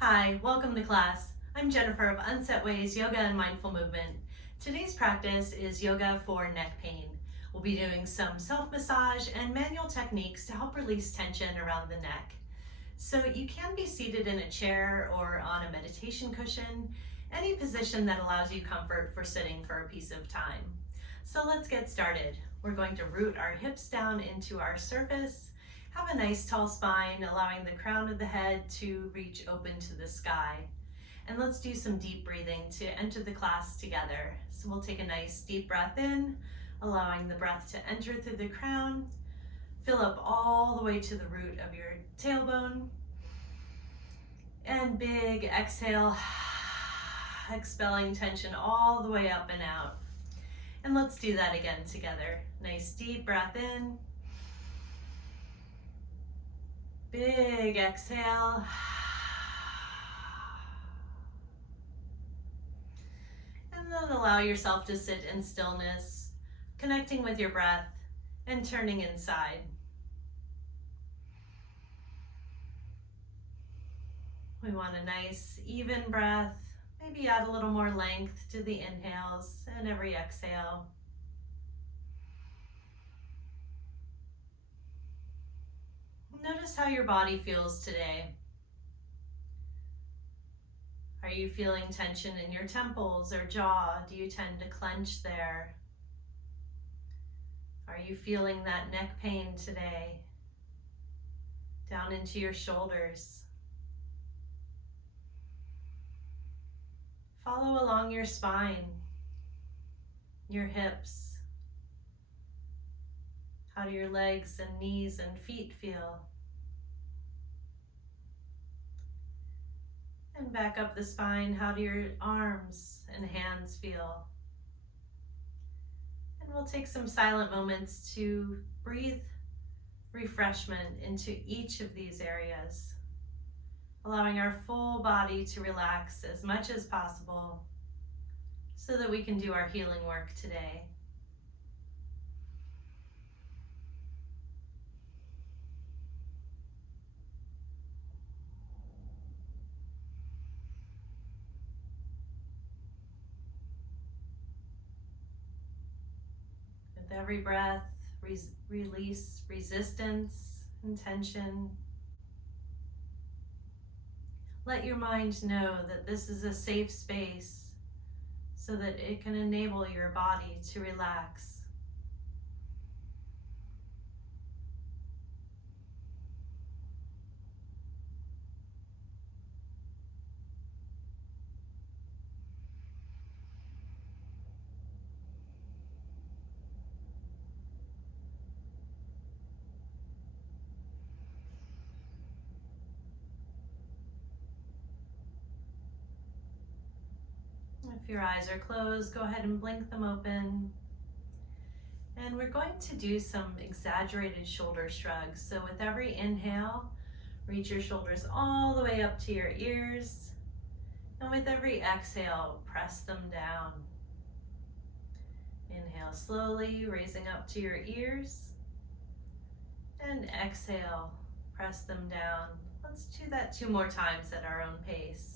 Hi, welcome to class. I'm Jennifer of Unset Ways Yoga and Mindful Movement. Today's practice is yoga for neck pain. We'll be doing some self-massage and manual techniques to help release tension around the neck. So you can be seated in a chair or on a meditation cushion, any position that allows you comfort for sitting for a piece of time. So let's get started. We're going to root our hips down into our surface. Have a nice tall spine, allowing the crown of the head to reach open to the sky. And let's do some deep breathing to enter the class together. So we'll take a nice deep breath in, allowing the breath to enter through the crown, fill up all the way to the root of your tailbone. And big exhale, expelling tension all the way up and out. And let's do that again together. Nice deep breath in. Big exhale. And then allow yourself to sit in stillness, connecting with your breath and turning inside. We want a nice, even breath. Maybe add a little more length to the inhales and every exhale. Notice how your body feels today. Are you feeling tension in your temples or jaw? Do you tend to clench there? Are you feeling that neck pain today? Down into your shoulders. Follow along your spine, your hips. How do your legs and knees and feet feel? And back up the spine, how do your arms and hands feel? And we'll take some silent moments to breathe refreshment into each of these areas, allowing our full body to relax as much as possible so that we can do our healing work today. With every breath, release resistance and tension. Let your mind know that this is a safe space so that it can enable your body to relax. If your eyes are closed, go ahead and blink them open. And we're going to do some exaggerated shoulder shrugs. So with every inhale, reach your shoulders all the way up to your ears. And with every exhale, press them down. Inhale slowly, raising up to your ears. And exhale, press them down. Let's do that 2 more times at our own pace.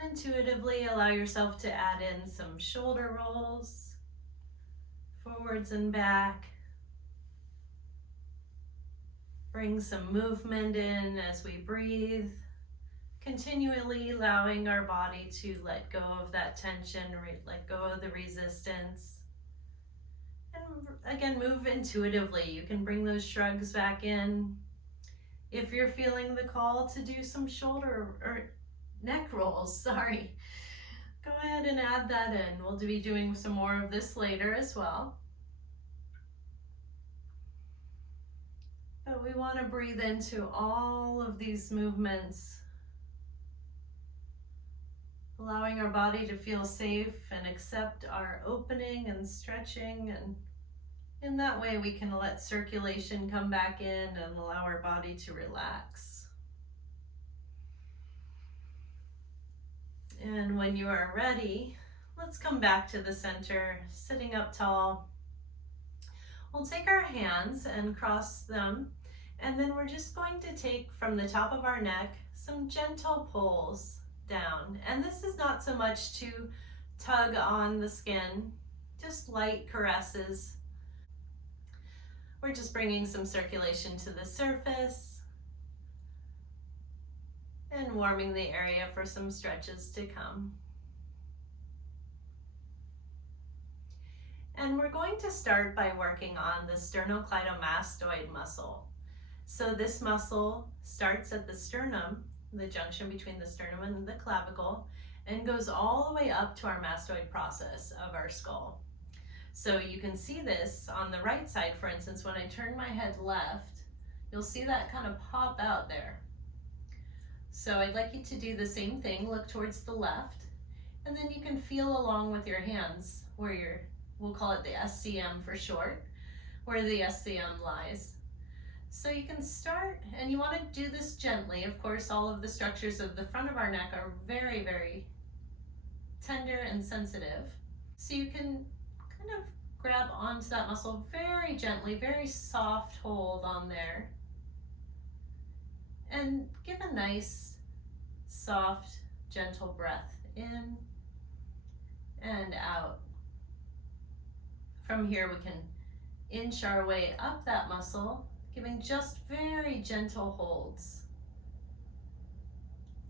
And intuitively allow yourself to add in some shoulder rolls, forwards and back. Bring some movement in as we breathe, continually allowing our body to let go of that tension, let go of the resistance. And again, move intuitively. You can bring those shrugs back in. If you're feeling the call to do some shoulder or neck rolls, sorry, go ahead and add that in. We'll be doing some more of this later as well. But we want to breathe into all of these movements, allowing our body to feel safe and accept our opening and stretching, and in that way we can let circulation come back in and allow our body to relax. And when you are ready, let's come back to the center, sitting up tall. We'll take our hands and cross them, and then we're just going to take from the top of our neck some gentle pulls down. And this is not so much to tug on the skin, just light caresses. We're just bringing some circulation to the surface and warming the area for some stretches to come. And we're going to start by working on the sternocleidomastoid muscle. So this muscle starts at the sternum, the junction between the sternum and the clavicle, and goes all the way up to our mastoid process of our skull. So you can see this on the right side, for instance, when I turn my head left, you'll see that kind of pop out there. So I'd like you to do the same thing, look towards the left, and then you can feel along with your hands where we'll call it the SCM for short, where the SCM lies. So you can start, and you want to do this gently. Of course, all of the structures of the front of our neck are very, very tender and sensitive. So you can kind of grab onto that muscle very gently, very soft hold on there. And give a nice, soft, gentle breath in and out. From here, we can inch our way up that muscle, giving just very gentle holds.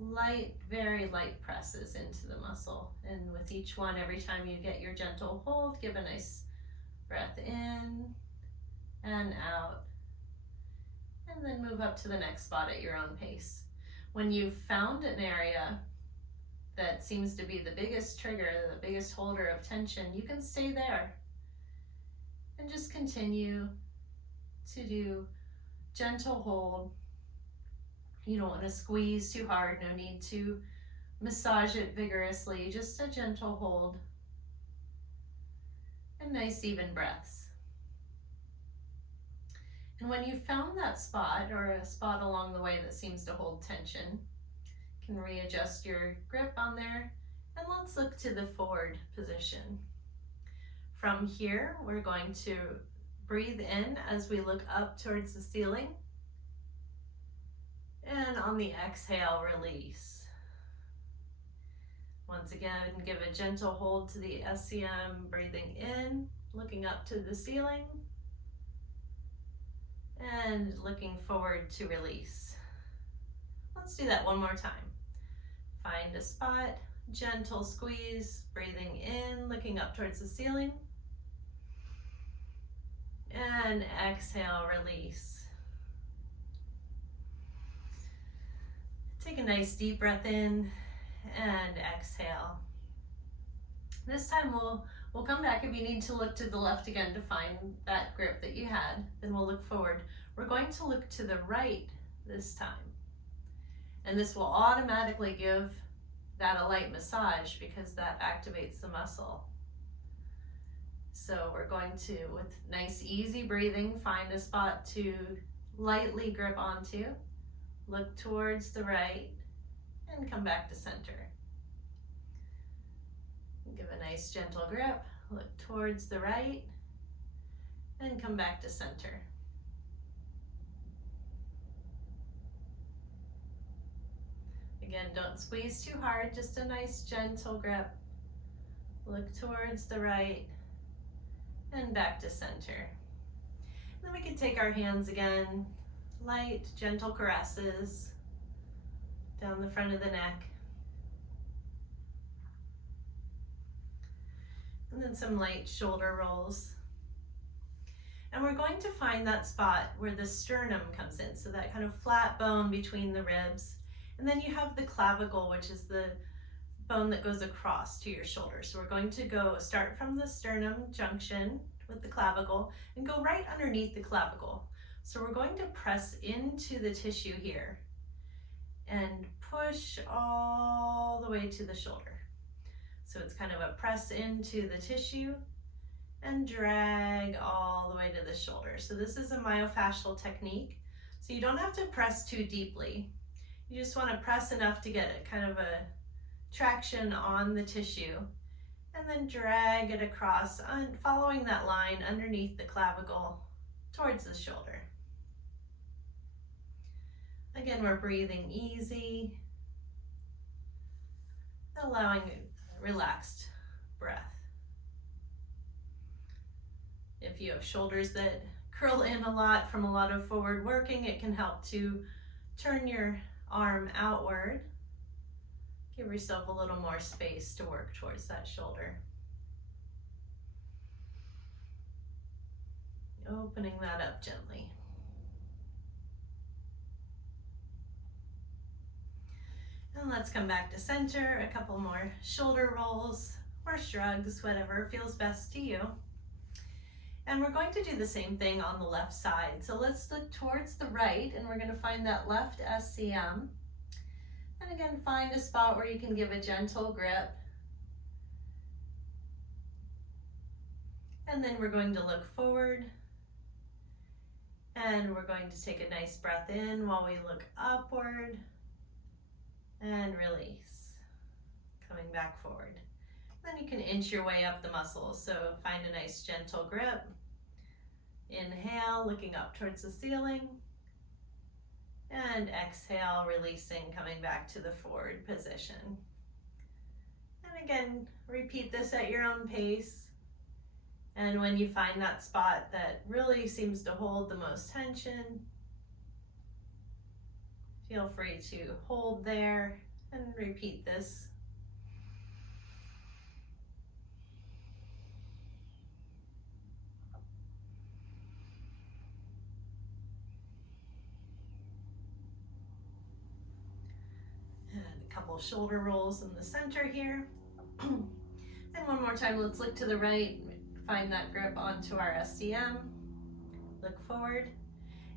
Light, very light presses into the muscle. And with each one, every time you get your gentle hold, give a nice breath in and out. And then move up to the next spot at your own pace. When you've found an area that seems to be the biggest trigger, the biggest holder of tension, you can stay there. And just continue to do gentle hold. You don't want to squeeze too hard, no need to massage it vigorously, just a gentle hold. And nice even breaths. And when you've found that spot, or a spot along the way that seems to hold tension, you can readjust your grip on there, and let's look to the forward position. From here, we're going to breathe in as we look up towards the ceiling, and on the exhale, release. Once again, give a gentle hold to the SCM, breathing in, looking up to the ceiling, and looking forward to release. Let's do that one more time. Find a spot, gentle squeeze, breathing in, looking up towards the ceiling, and exhale, release. Take a nice deep breath in and exhale. This time we'll come back. If you need to look to the left again to find that grip that you had, then we'll look forward. We're going to look to the right this time. And this will automatically give that a light massage because that activates the muscle. So we're going to, with nice easy breathing, find a spot to lightly grip onto, look towards the right, and come back to center. Give a nice gentle grip, look towards the right, and come back to center. Again, don't squeeze too hard, just a nice gentle grip. Look towards the right and back to center. Then we can take our hands again, light, gentle caresses down the front of the neck. And then some light shoulder rolls. And we're going to find that spot where the sternum comes in, so that kind of flat bone between the ribs. And then you have the clavicle, which is the bone that goes across to your shoulder. So we're going to start from the sternum junction with the clavicle and go right underneath the clavicle. So we're going to press into the tissue here and push all the way to the shoulder. So it's kind of a press into the tissue and drag all the way to the shoulder. So this is a myofascial technique. So you don't have to press too deeply. You just want to press enough to get a kind of a traction on the tissue, and then drag it across, following that line underneath the clavicle towards the shoulder. Again, we're breathing easy, allowing a relaxed breath. If you have shoulders that curl in a lot from a lot of forward working, it can help to turn your arm outward. Give yourself a little more space to work towards that shoulder. Opening that up gently. And let's come back to center, a couple more shoulder rolls or shrugs, whatever feels best to you. And we're going to do the same thing on the left side. So let's look towards the right, and we're going to find that left SCM. And again, find a spot where you can give a gentle grip. And then we're going to look forward. And we're going to take a nice breath in while we look upward. And release. Coming back forward. Then you can inch your way up the muscles. So find a nice gentle grip. Inhale, looking up towards the ceiling. And exhale, releasing, coming back to the forward position. And again, repeat this at your own pace. And when you find that spot that really seems to hold the most tension, feel free to hold there and repeat this. And a couple of shoulder rolls in the center here. And one more time, let's look to the right, find that grip onto our SCM, look forward.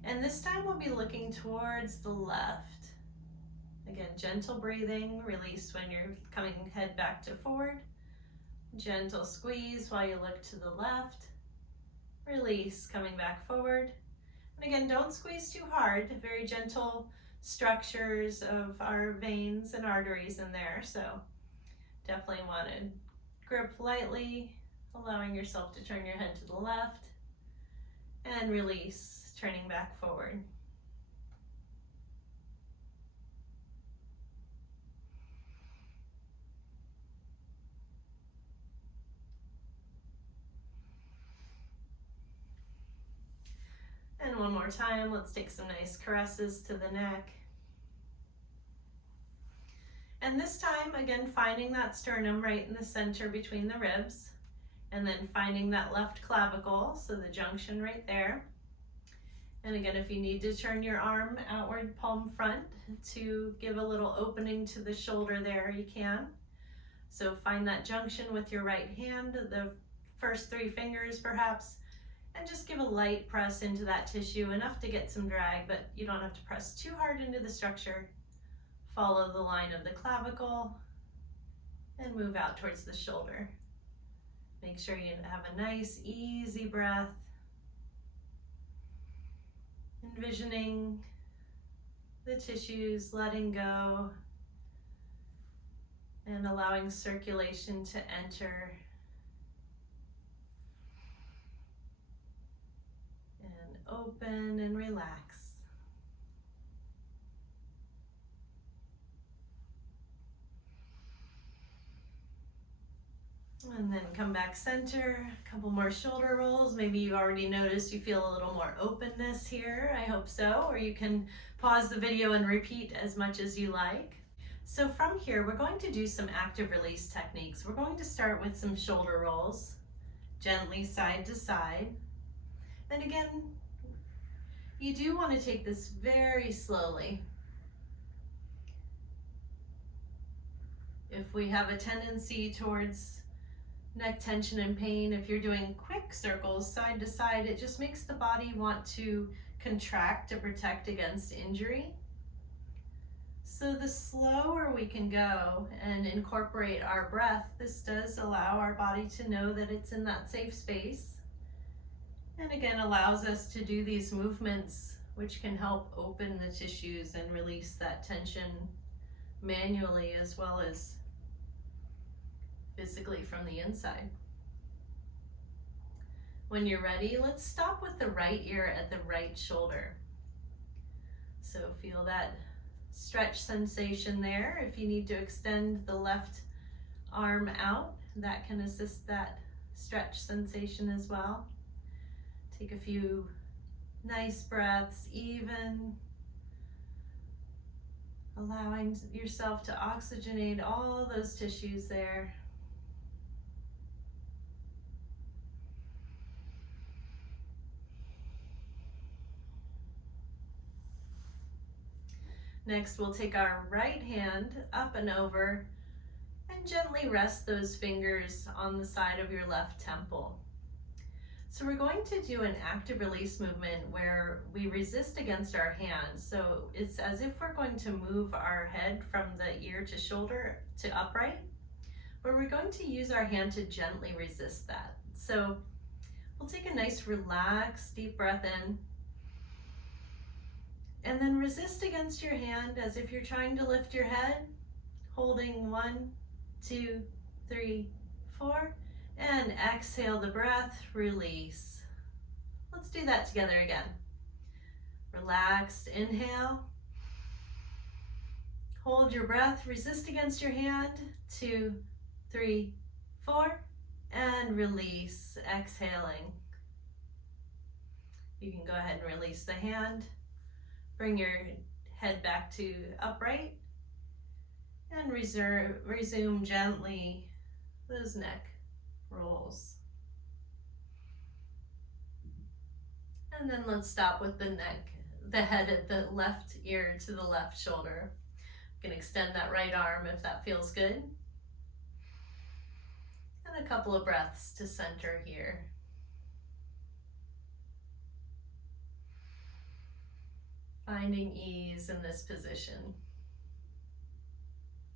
And this time we'll be looking towards the left. Again, gentle breathing, release when you're coming head back to forward. Gentle squeeze while you look to the left. Release, coming back forward. And again, don't squeeze too hard, very gentle structures of our veins and arteries in there. So definitely want to grip lightly, allowing yourself to turn your head to the left. And release, turning back forward. And one more time, let's take some nice caresses to the neck. And this time, again, finding that sternum right in the center between the ribs, and then finding that left clavicle, so the junction right there. And again, if you need to turn your arm outward, palm front, to give a little opening to the shoulder there, you can. So find that junction with your right hand, the first 3 fingers perhaps, and just give a light press into that tissue, enough to get some drag, but you don't have to press too hard into the structure. Follow the line of the clavicle and move out towards the shoulder. Make sure you have a nice, easy breath. Envisioning the tissues letting go and allowing circulation to enter. And open and relax. And then come back center, a couple more shoulder rolls. Maybe you already noticed you feel a little more openness here. I hope so. Or you can pause the video and repeat as much as you like. So from here, we're going to do some active release techniques. We're going to start with some shoulder rolls, gently side to side. And again, you do want to take this very slowly. If we have a tendency towards neck tension and pain, if you're doing quick circles side to side, it just makes the body want to contract to protect against injury. So the slower we can go and incorporate our breath, this does allow our body to know that it's in that safe space. And again, allows us to do these movements which can help open the tissues and release that tension manually, as well as physically from the inside. When you're ready, let's stop with the right ear at the right shoulder. So feel that stretch sensation there. If you need to extend the left arm out, that can assist that stretch sensation as well. Take a few nice breaths, even allowing yourself to oxygenate all those tissues there. Next, we'll take our right hand up and over and gently rest those fingers on the side of your left temple. So we're going to do an active release movement where we resist against our hand. So it's as if we're going to move our head from the ear to shoulder to upright, but we're going to use our hand to gently resist that. So we'll take a nice relaxed deep breath in, and then resist against your hand as if you're trying to lift your head, holding 1, 2, 3, 4, and exhale the breath, release. Let's do that together again. Relaxed inhale, hold your breath, resist against your hand, 2, 3, 4, and release, exhaling. You can go ahead and release the hand. Bring your head back to upright and resume gently those neck rolls. And then let's stop with the head at the left ear to the left shoulder. You can extend that right arm if that feels good. And a couple of breaths to center here. Finding ease in this position.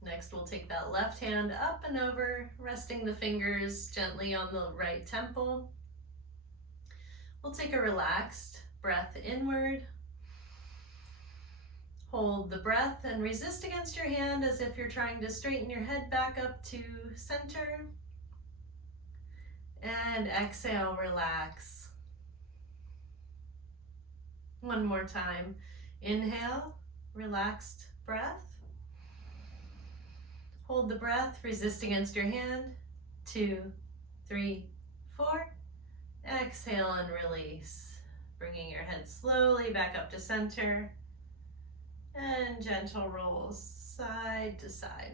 Next, we'll take that left hand up and over, resting the fingers gently on the right temple. We'll take a relaxed breath inward. Hold the breath and resist against your hand as if you're trying to straighten your head back up to center. And exhale, relax. One more time. Inhale, relaxed breath. Hold the breath, resist against your hand. 2, 3, 4. Exhale and release. Bringing your head slowly back up to center. And gentle rolls side to side.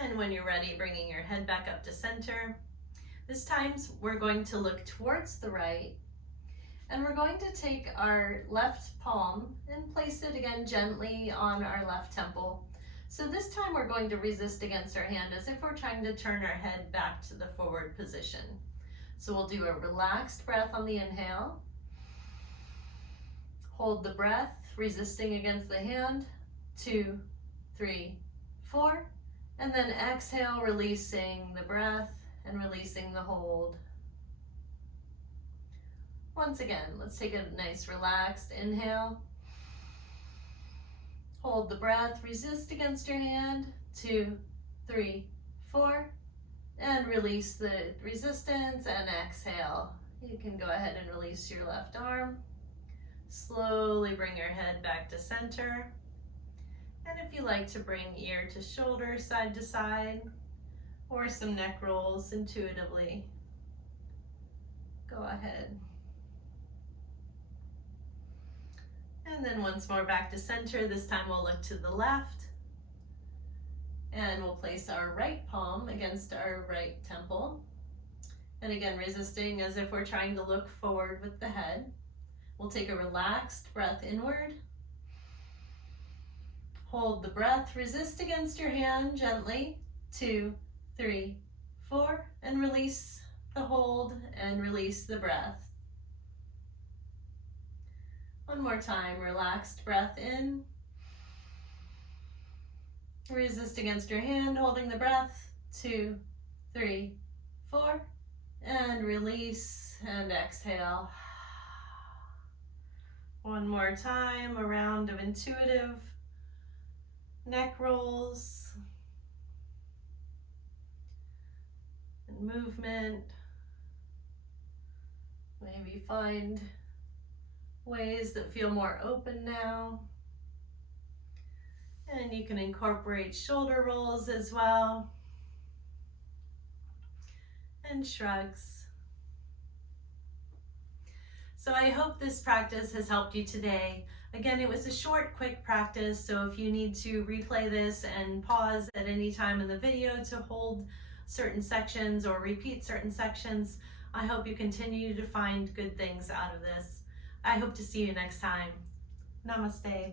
And when you're ready, bringing your head back up to center. This time we're going to look towards the right, and we're going to take our left palm and place it again gently on our left temple. So this time we're going to resist against our hand as if we're trying to turn our head back to the forward position. So we'll do a relaxed breath on the inhale. Hold the breath, resisting against the hand. 2, 3, 4. And then exhale, releasing the breath and releasing the hold. Once again, let's take a nice relaxed inhale. Hold the breath, resist against your hand. 2, 3, 4. And release the resistance and exhale. You can go ahead and release your left arm. Slowly bring your head back to center. And if you like to bring ear to shoulder, side to side, or some neck rolls intuitively, go ahead. And then once more back to center. This time we'll look to the left. And we'll place our right palm against our right temple. And again, resisting as if we're trying to look forward with the head. We'll take a relaxed breath inward. Hold the breath, resist against your hand gently. 2, 3, 4, and release the hold and release the breath. One more time, relaxed breath in. Resist against your hand, holding the breath. 2, 3, 4, and release and exhale. One more time, a round of intuitive neck rolls and movement. Maybe find ways that feel more open now. And you can incorporate shoulder rolls as well, and shrugs. So I hope this practice has helped you today. Again, it was a short, quick practice, so if you need to replay this and pause at any time in the video to hold certain sections or repeat certain sections, I hope you continue to find good things out of this. I hope to see you next time. Namaste.